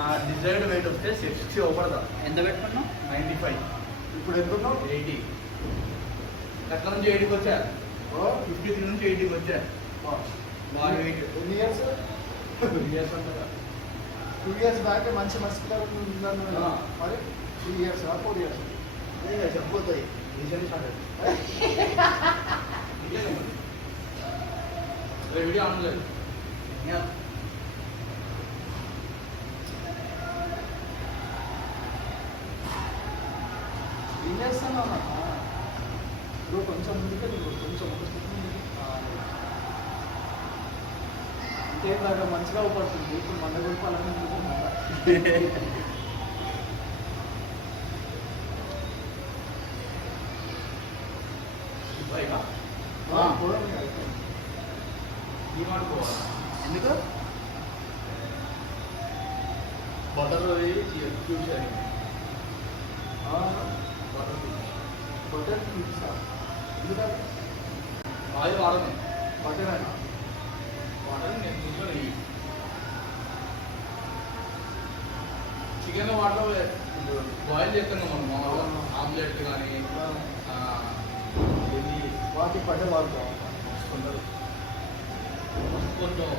నా desired wait వస్తే 60 అవ్వడదా. ఎంత పెట్టుకున్నావు? 95. ఇప్పుడు ఎంత ఉన్నావు? 80. అట్లా నుంచి 80కి వచ్చా. 53 నుంచి 80కి వచ్చా. బాగా వెయిట్. ఎన్ని ఇయర్స్? 2 ఇయర్స్ అంటారా. 2 ఇయర్స్ బ్యాక్ మంచి మస్కులర్ ఉందని మరి 3 ఇయర్స్ 4 ఇయర్స్ చెప్పిపోతాయి వీడియో అనలేదు. ఏం చేస్తాను ఇప్పుడు కొంచెం ముందుకే కొంచెం ఒక స్టెప్ ముందుకు అంటే నాకు మంచిగా అవపడుతుంది. ఇప్పుడు మన గురిపాలని ఎందుకు? బటర్ చూసాను. బటర్ ఎందుకంటే ఆయిల్ వాడను. బటర్ అయినా వాడని నేను కూర్చొని చికెన్ వాటర్ బాయిల్ చేస్తాను మనం మామూలుగా ఆమ్లెట్ కానీ ఇది వాటి పడ్డ వాడుతాం వస్తుంటారు. కొంచెం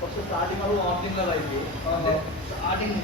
ఫస్ట్ స్టార్టింగ్ వరకు ఆమ్లింగ్ కదా ఇది స్టార్టింగ్